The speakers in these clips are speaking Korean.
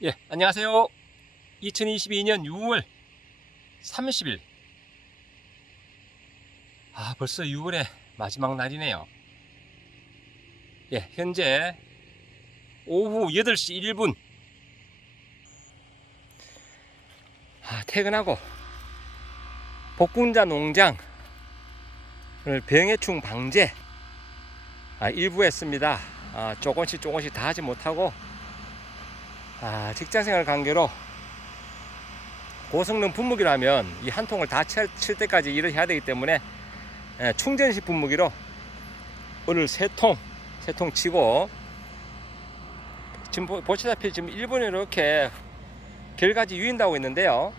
예, 안녕하세요. 2022년 6월 30일. 벌써 6월의 마지막 날이네요. 예, 현재 오후 8시 1분. 퇴근하고 복분자 농장을 병해충 방제 일부 했습니다. 조금씩 다 하지 못하고 직장생활 관계로 고성능 분무기라면 이 한 통을 다 칠 때까지 일을 해야 되기 때문에 충전식 분무기로 오늘 세 통 치고, 지금 보시다시피 지금 일본에 이렇게 결가지 유인다고 있는데요.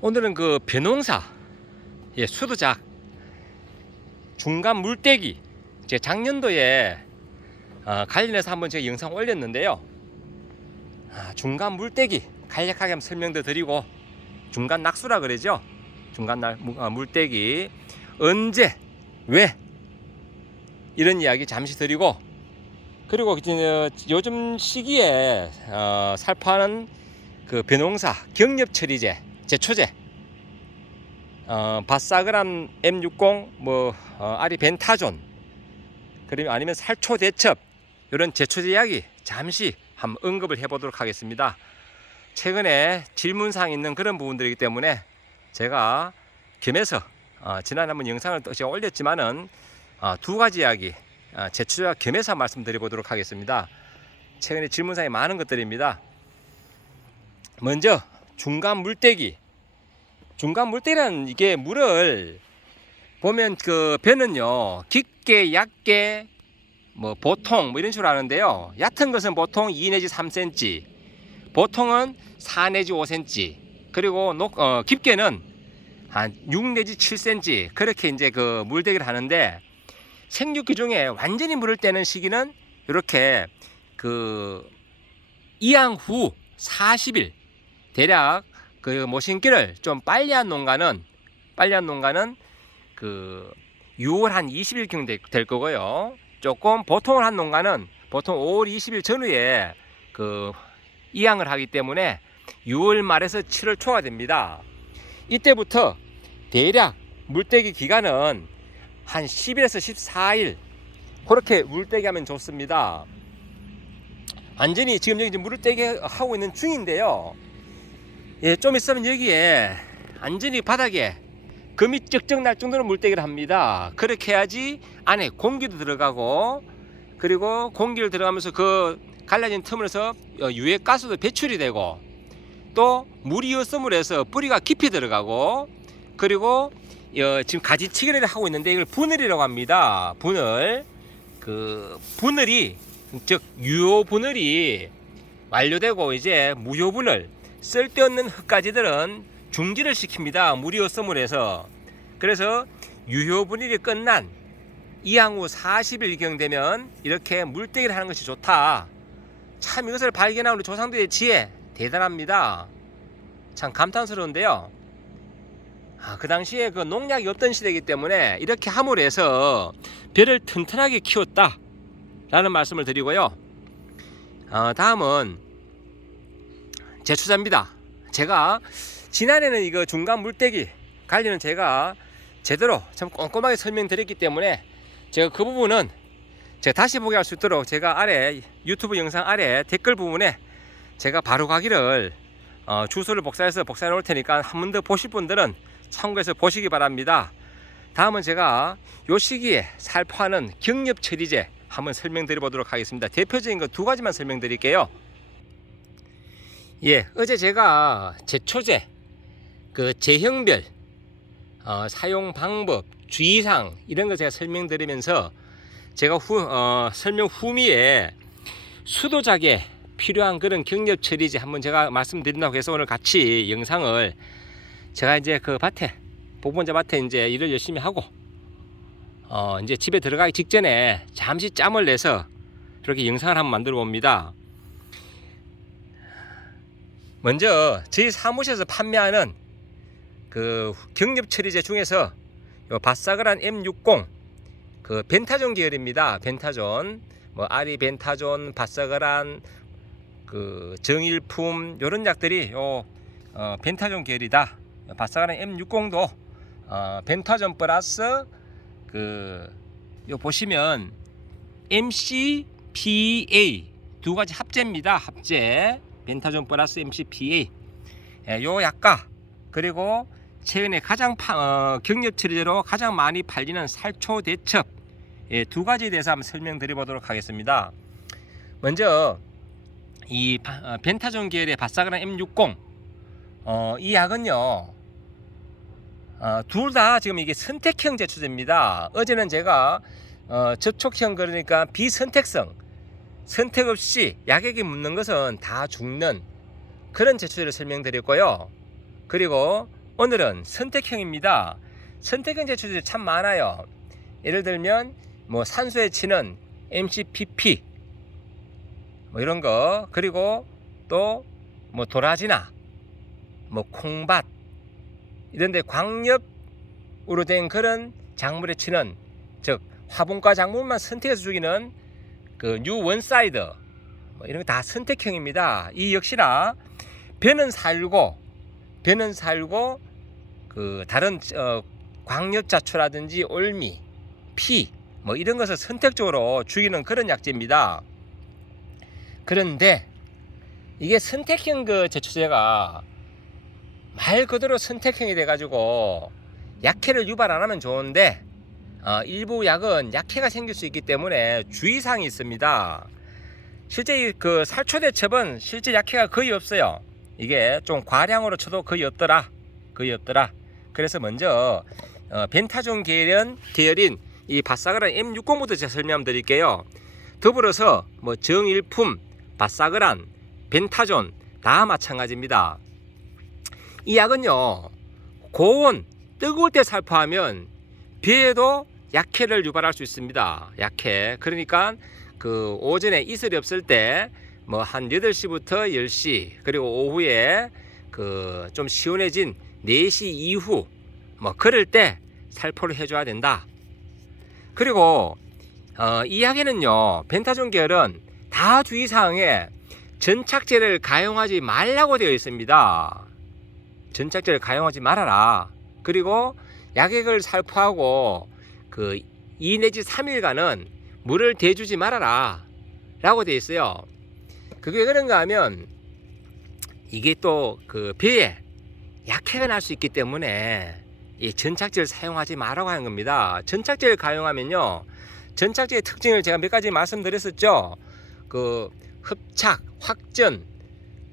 오늘은 그 벼농사, 수도작 중간 물떼기, 제 작년도에 관련해서 한번 제가 영상 올렸는데요. 중간 물떼기 간략하게 한번 설명도 드리고, 중간 낙수라 그러죠. 중간 물떼기 언제 왜 이런 이야기 잠시 드리고, 그리고 요즘 시기에 살포하는 그 벼농사 경렵처리제, 제초제, 바사그란 M60, 아리벤타존, 그리고 아니면 살초대첩, 이런 제초제 이야기 잠시 한번 언급을 해보도록 하겠습니다. 최근에 질문사항이 있는 그런 부분들이기 때문에 제가 겸해서 지난해 한번 영상을 또 제가 올렸지만은 두 가지 이야기 제초제와 겸해서 말씀드려보도록 하겠습니다. 최근에 질문사항이 많은 것들입니다. 먼저 중간 물떼기. 중간 물떼기는 이게 물을 보면 그 벼는요 깊게 얕게 보통 이런 식으로 하는데요. 얕은 것은 보통 2 내지 3cm, 보통은 4 내지 5cm, 그리고 깊게는 한 6 내지 7cm, 그렇게 이제 그 물대기를 하는데, 생육기 중에 완전히 물을 떼는 시기는 이렇게 그 이양 후 40일, 대략 그 모신기를 좀 빨리 한 농가는 그 6월 한 20일경 될 거고요. 조금 보통을 한 농가는 보통 5월 20일 전후에 그 이양을 하기 때문에 6월 말에서 7월 초가 됩니다. 이때부터 대략 물떼기 기간은 한 10일에서 14일, 그렇게 물떼기 하면 좋습니다. 완전히 지금 여기 물을 떼기 하고 있는 중인데요. 좀 있으면 여기에 완전히 바닥에 금이 쩍쩍 날 정도로 물떼기를 합니다. 그렇게 해야지 안에 공기도 들어가고, 그리고 공기를 들어가면서 그 갈라진 틈에서 유해가스도 배출이 되고, 또 물이 어썸을 해서 뿌리가 깊이 들어가고, 그리고 지금 가지치기를 하고 있는데 이걸 분을이라고 합니다. 분을이 즉 유효분을이 완료되고 이제 무효분을, 쓸데없는 흙가지들은 중지를 시킵니다. 물이 어썸을 해서. 그래서 유효분일이 끝난 이양 후 40일경 되면 이렇게 물떼기를 하는 것이 좋다. 참 이것을 발견한 우리 조상들의 지혜 대단합니다. 참 감탄스러운데요. 그 당시에 그 농약이 없던 시대이기 때문에 이렇게 함으로 해서 벼를 튼튼하게 키웠다 라는 말씀을 드리고요. 다음은 제초제입니다. 제가 지난해는 이거 중간 물떼기 관리는 제가 제대로 참 꼼꼼하게 설명드렸기 때문에 제가 그 부분은 제가 다시 보게 할 수 있도록 제가 아래 유튜브 영상 아래 댓글 부분에 제가 바로 가기를 주소를 복사해 놓을 테니까 한 번 더 보실 분들은 참고해서 보시기 바랍니다. 다음은 제가 요 시기에 살포하는 경렵처리제 한번 설명드려 보도록 하겠습니다. 대표적인 거 두 가지만 설명드릴게요. 어제 제가 제초제 그 제형별 사용 방법, 주의사항 이런 거 제가 설명드리면서 제가 설명 후미에 수도작에 필요한 그런 경렵처리제 한번 제가 말씀드린다고 해서 오늘 같이 영상을 제가 이제 그 복분자 밭에 이제 일을 열심히 하고 이제 집에 들어가기 직전에 잠시 짬을 내서 이렇게 영상을 한번 만들어 봅니다. 먼저 저희 사무실에서 판매하는 그 경렵처리제 중에서 요 바사그란 M60 그 벤타존 계열입니다. 벤타존, 뭐 아리벤타존, 바사그란, 그 정일품 이런 약들이 벤타존 계열이다. 바사그란 M60도 벤타존 플러스 요 보시면 MCPA 두 가지 합제입니다. 합제. 벤타존 플러스 MCPA. 요 약과 그리고 최근에 가장 경력 치료제로 가장 많이 팔리는 살초 대첩 두 가지에 대해서 한번 설명드려 보도록 하겠습니다. 먼저 이 벤타존 계열의 바사그란 M60 이 약은요 둘 다 지금 이게 선택형 제초제입니다. 어제는 제가 접촉형 그러니까 비선택성 선택 없이 약액이 묻는 것은 다 죽는 그런 제초제를 설명드렸고요. 그리고 오늘은 선택형입니다. 선택형 제초제 참 많아요. 예를 들면 뭐 산소에 치는 MCPP 뭐 이런 거, 그리고 또 뭐 도라지나 뭐 콩밭 이런데 광엽으로 된 그런 작물에 치는, 즉 화분과 작물만 선택해서 죽이는 그 뉴 원사이드 뭐 이런 거 다 선택형입니다. 이 역시나 변은 살고 그 다른 광엽자초라든지 올미, 피 뭐 이런 것을 선택적으로 죽이는 그런 약제입니다. 그런데 이게 선택형 그 제초제가 말 그대로 선택형이 돼가지고 약해를 유발 안 하면 좋은데 일부 약은 약해가 생길 수 있기 때문에 주의사항이 있습니다. 실제 그 살초 대첩은 실제 약해가 거의 없어요. 이게 좀 과량으로 쳐도 거의 없더라. 그래서 먼저 벤타존 계열인 이 바사그란 M60부터 제가 설명 드릴게요. 더불어서 뭐 정일품, 바사그란, 벤타존 다 마찬가지입니다. 이 약은요 고온 뜨거울 때 살포하면 배에도 약해를 유발할 수 있습니다. 약해. 그러니까 그 오전에 이슬이 없을 때 뭐 한 8시부터 10시 그리고 오후에 그 좀 시원해진 4시 이후 뭐 그럴 때 살포를 해줘야 된다. 그리고 이 약에는요 벤타존 계열은 다 주의사항에 전착제를 가용하지 말라고 되어 있습니다. 전착제를 가용하지 말아라. 그리고 약액을 살포하고 그 2 내지 3일간은 물을 대주지 말아라 라고 되어 있어요. 그게 왜 그런가 하면 이게 또 그 배에 약해가 날 수 있기 때문에 이 전착제를 사용하지 말라고 하는 겁니다. 전착제를 가용하면요 전착제의 특징을 제가 몇 가지 말씀드렸었죠. 그 흡착, 확전,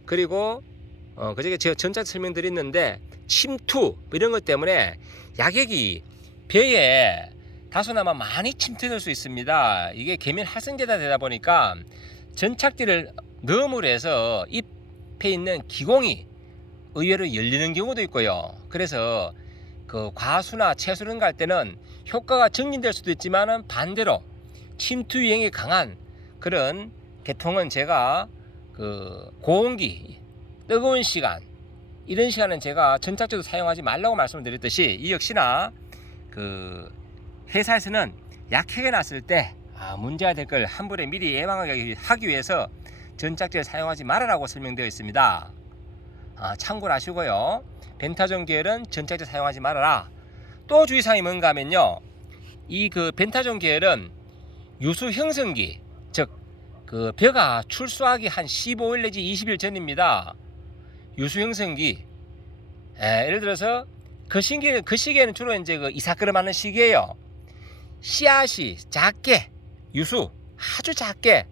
그리고 그저께 제가 전착제 설명드렸는데 침투 이런 것 때문에 약액이 배에 다소나마 많이 침투될 수 있습니다. 이게 계면 활성제다 되다 보니까 전착제를 너무 해서 잎에 있는 기공이 의외로 열리는 경우도 있고요. 그래서 그 과수나 채수를 갈 때는 효과가 정진될 수도 있지만은 반대로 침투 유형이 강한 그런 계통은 제가 그 고온기, 뜨거운 시간 이런 시간은 제가 전착제도 사용하지 말라고 말씀드렸듯이 이 역시나 그 회사에서는 약해가 났을 때 문제가 될 걸 한 번에 미리 예방하기 위해서 전착제를 사용하지 말아라고 설명되어 있습니다. 참고를 하시고요. 벤타존 계열은 전착제 사용하지 말아라. 또 주의사항이 뭔가 하면요. 이 그 벤타존 계열은 유수 형성기, 즉 그 벼가 출수하기 한 15일 내지 20일 전입니다. 유수 형성기. 예를 들어서 그 시기에는 주로 이제 그 이삭그름 하는 시기예요. 씨앗이 작게 유수 아주 작게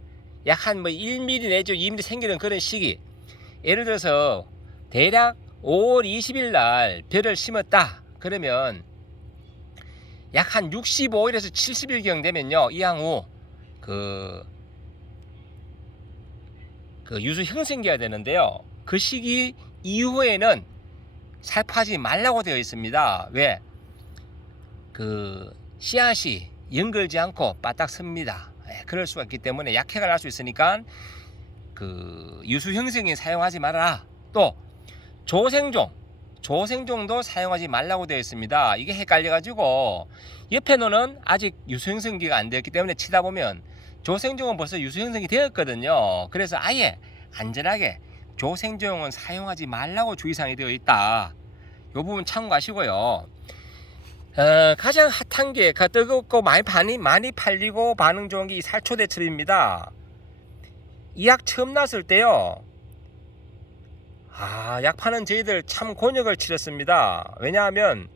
약 한 뭐 1mm 내지 2mm 생기는 그런 시기. 예를 들어서 대략 5월 20일 날 벼를 심었다. 그러면 약 한 65일에서 70일경 되면요. 이 향후 그 유수 형성기가 되는데요. 그 시기 이후에는 살포하지 말라고 되어 있습니다. 왜? 그 씨앗이 연결지 않고 바닥 섭니다. 그럴 수가 있기 때문에 약해가 날 수 있으니까 그 유수 형성에 사용하지 말아라. 또 조생종 조생종도 사용하지 말라고 되어 있습니다. 이게 헷갈려가지고 옆에 노는 아직 유수형성기가 안 되었기 때문에 치다 보면 조생종은 벌써 유수형성이 되었거든요. 그래서 아예 안전하게 조생종은 사용하지 말라고 주의사항이 되어 있다. 이 부분 참고하시고요. 가장 핫한 게 뜨겁고 많이 팔리고 반응 좋은 게 이 살초대첩입니다. 이 약 처음 났을 때요, 약 파는 저희들 참 곤욕을 치렀습니다. 왜냐하면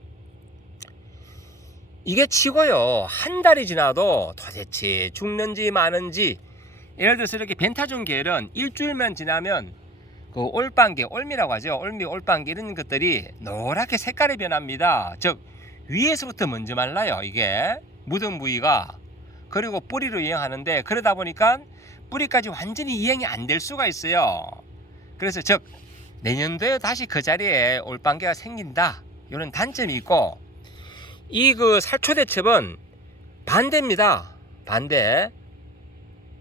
이게 치고요, 한 달이 지나도 도대체 죽는지 마는지, 예를 들어서 이렇게 벤타존 계열은 일주일만 지나면 그 올방개, 올미라고 하죠. 올미, 올방개 이런 것들이 노랗게 색깔이 변합니다. 즉 위에서부터 먼저 말라요. 이게 묻은 부위가. 그리고 뿌리로 이행하는데, 그러다 보니까 뿌리까지 완전히 이행이 안 될 수가 있어요. 그래서 즉 내년도에 다시 그 자리에 올방개가 생긴다, 이런 단점이 있고, 이 그 살초대첩은 반대입니다. 반대.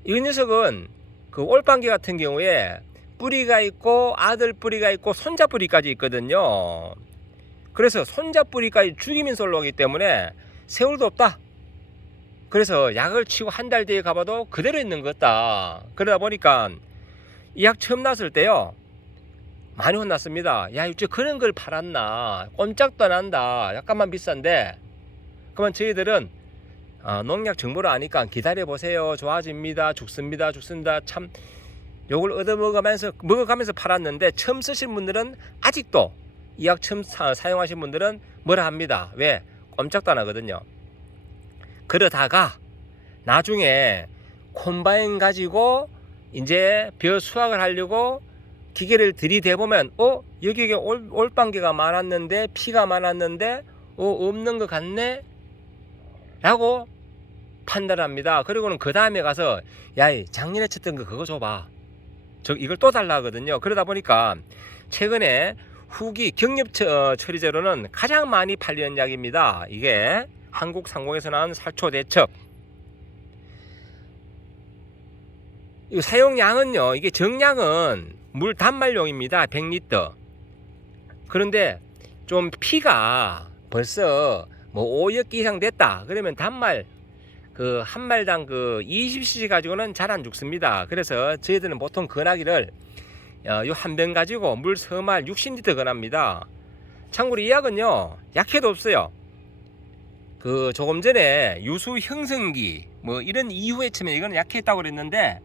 이 녀석은 그 올방개 같은 경우에 뿌리가 있고 아들 뿌리가 있고 손자 뿌리까지 있거든요. 그래서 손자 뿌리까지 죽이면서 올라오기 때문에 세월도 없다. 그래서 약을 치고 한 달 뒤에 가봐도 그대로 있는 것 같다. 그러다 보니까 이 약 처음 났을 때요, 많이 혼났습니다. 야, 이제 그런 걸 팔았나, 꼼짝도 안 한다, 약간만 비싼데. 그러면 저희들은 농약 정보를 아니까 기다려보세요, 좋아집니다, 죽습니다, 참 요걸 먹어가면서 팔았는데, 처음 쓰신 분들은 아직도 이 약 처음 사용하신 분들은 뭐라 합니다. 왜? 꼼짝도 안 하거든요. 그러다가 나중에 콤바인 가지고 이제 벼 수확을 하려고 기계를 들이대보면 여기에 올방개가 많았는데, 피가 많았는데 없는 것 같네 라고 판단합니다. 그리고는 그 다음에 가서 야, 작년에 쳤던 거 그거 줘봐, 이걸 또 달라 하거든요. 그러다 보니까 최근에 후기 경렵 처리제로는 가장 많이 팔리는 약입니다. 이게 한국상공에서 나온 살초대첩. 이 사용량은요, 이게 정량은 물 단말용입니다. 100리터. 그런데 좀 피가 벌써 뭐 5역 이상 됐다 그러면 단말 한 말당 20cc 가지고는 잘 안 죽습니다. 그래서 저희들은 보통 권하기를 요 한 병 가지고 물 3말 60리터 권합니다. 참고로 이 약은요, 약해도 없어요. 조금 전에 유수 형성기 뭐 이런 이후에 치면 이거는 약했다고 그랬는데,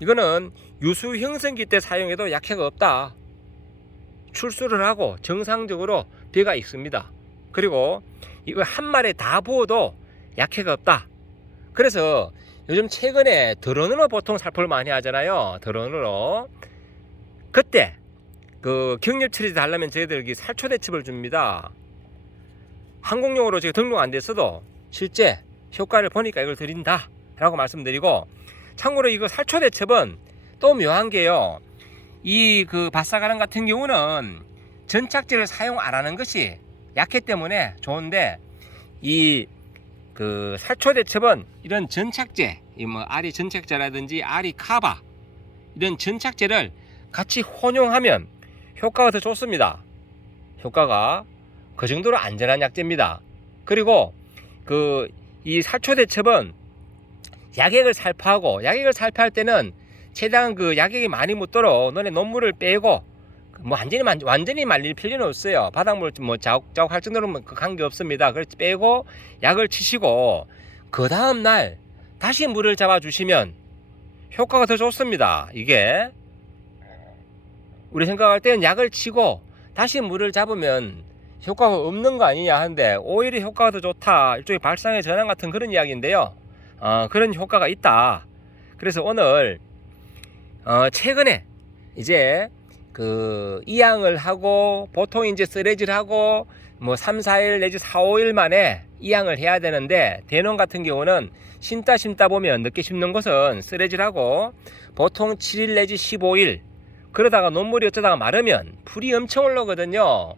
이거는 유수 형성기 때 사용해도 약해가 없다. 출수를 하고 정상적으로 배가 있습니다. 그리고 이거 한 마리에 다 부어도 약해가 없다. 그래서 요즘 최근에 드론으로 보통 살포를 많이 하잖아요. 드론으로. 그때 경렵 처리 하려면 저희들 살초대첩을 줍니다. 항공용으로 지금 등록 안 됐어도 실제 효과를 보니까 이걸 드린다 라고 말씀드리고, 참고로 이거 살초대첩은 또 묘한 게요, 이 바사가랑 같은 경우는 전착제를 사용 안 하는 것이 약해 때문에 좋은데, 이 살초대첩은 이런 전착제, 아리 전착제라든지 아리 카바 이런 전착제를 같이 혼용하면 효과가 더 좋습니다. 효과가 그 정도로 안전한 약제입니다. 그리고 이 살초대첩은 약액을 살포하고, 약액을 살포할 때는 최대한 약액이 많이 묻도록 너네 논물을 빼고, 완전히 말릴 필요는 없어요. 바닷물 자욱자욱 할 정도로는 관계 없습니다. 그래서 빼고 약을 치시고 그 다음날 다시 물을 잡아 주시면 효과가 더 좋습니다. 이게 우리 생각할 때는 약을 치고 다시 물을 잡으면 효과가 없는 거 아니냐 하는데, 오히려 효과가 더 좋다, 일종의 발상의 전환 같은 그런 이야기인데요. 그런 효과가 있다. 그래서 오늘 최근에 이제 이양을 하고, 보통 이제 쓰레질 하고 3, 4일 내지 4, 5일 만에 이양을 해야 되는데, 대농 같은 경우는 심다 보면 늦게 심는 것은 쓰레질하고 보통 7일 내지 15일, 그러다가 논물이 어쩌다가 마르면 풀이 엄청 올라오거든요.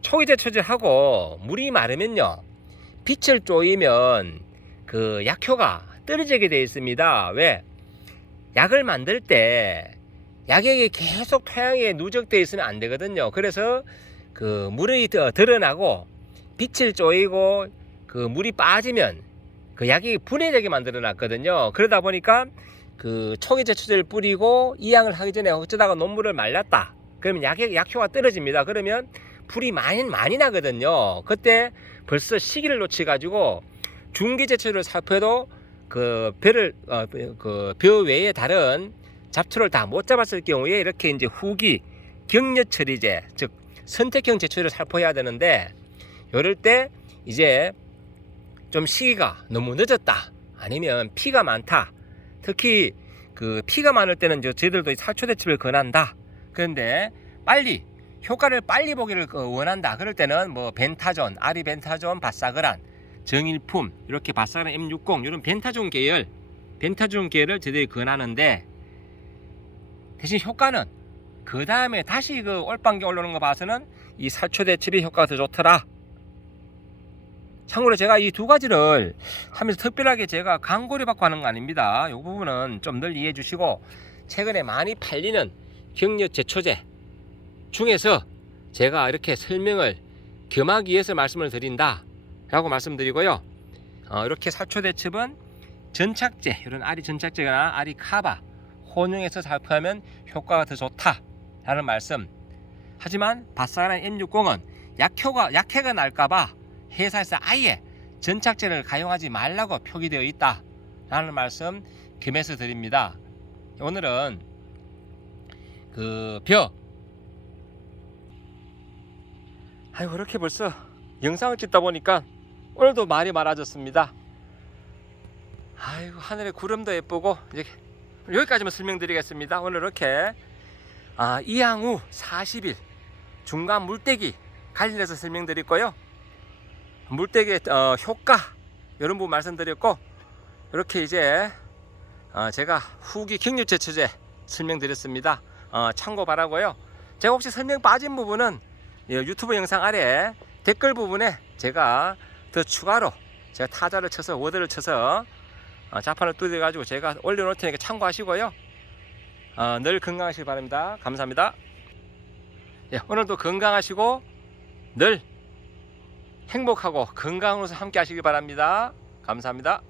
초기 제초제하고 물이 마르면요, 빛을 쪼이면 약효가 떨어지게 되어 있습니다. 왜? 약을 만들 때 약액이 계속 토양에 누적되어 있으면 안 되거든요. 그래서 그 물이 드러나고 빛을 쪼이고 그 물이 빠지면 그 약이 분해되게 만들어 놨거든요. 그러다 보니까 그 초기 제초제를 뿌리고 이양을 하기 전에 어쩌다가 논물을 말렸다. 그러면 약효가 떨어집니다. 그러면 불이 많이 나거든요. 그때 벌써 시기를 놓치 가지고 중기 제초제를 살펴도 그 벼 외에 다른 잡초를 다 못 잡았을 경우에 이렇게 이제 후기 격려 처리제, 즉 선택형 제초제를 살포해야 되는데, 이럴 때 이제 좀 시기가 너무 늦었다, 아니면 피가 많다, 특히 그 피가 많을 때는 저희들도 살초대첩을 권한다. 그런데 빨리 효과를 빨리 보기를 원한다. 그럴 때는 뭐 벤타존, 아리벤타존, 바사그란, 정일품, 이렇게 바사그란 M60 이런 벤타존 계열을 저희들이 권하는데, 대신 효과는 그 다음에 다시 그 올방기 올라오는 거 봐서는 이 살초대첩이 효과가 더 좋더라. 참고로 제가 이 두 가지를 하면서 특별하게 제가 광고를 받고 하는 거 아닙니다. 이 부분은 좀 늘 이해해 주시고, 최근에 많이 팔리는 격려 제초제 중에서 제가 이렇게 설명을 겸하기 위해서 말씀을 드린다 라고 말씀드리고요. 이렇게 살초대첩은 전착제, 이런 아리 전착제나 아리 카바 혼용해서 살포하면 효과가 더 좋다 라는 말씀. 하지만 바사그란 M60은 약해가 날까봐 회사에서 아예 전착제를 가용하지 말라고 표기되어 있다 라는 말씀 겸해서 드립니다. 오늘은 아이고, 이렇게 벌써 영상을 찍다 보니까 오늘도 말이 많아졌습니다. 아이고, 하늘에 구름도 예쁘고, 이제 여기까지만 설명드리겠습니다. 오늘 이렇게 이항후 40일 중간 물떼기 관련해서 설명드렸고요. 물떼기의 효과 이런 부분 말씀드렸고, 이렇게 이제 제가 후기 격려 제초제 설명드렸습니다. 참고 바라고요. 제가 혹시 설명 빠진 부분은 유튜브 영상 아래 댓글 부분에 제가 더 추가로 제가 타자를 쳐서 워드를 쳐서 자판을 두드려 가지고 제가 올려놓을 테니까 참고하시고요. 늘 건강하시기 바랍니다. 감사합니다. 오늘도 건강하시고 늘 행복하고 건강으로서 함께 하시기 바랍니다. 감사합니다.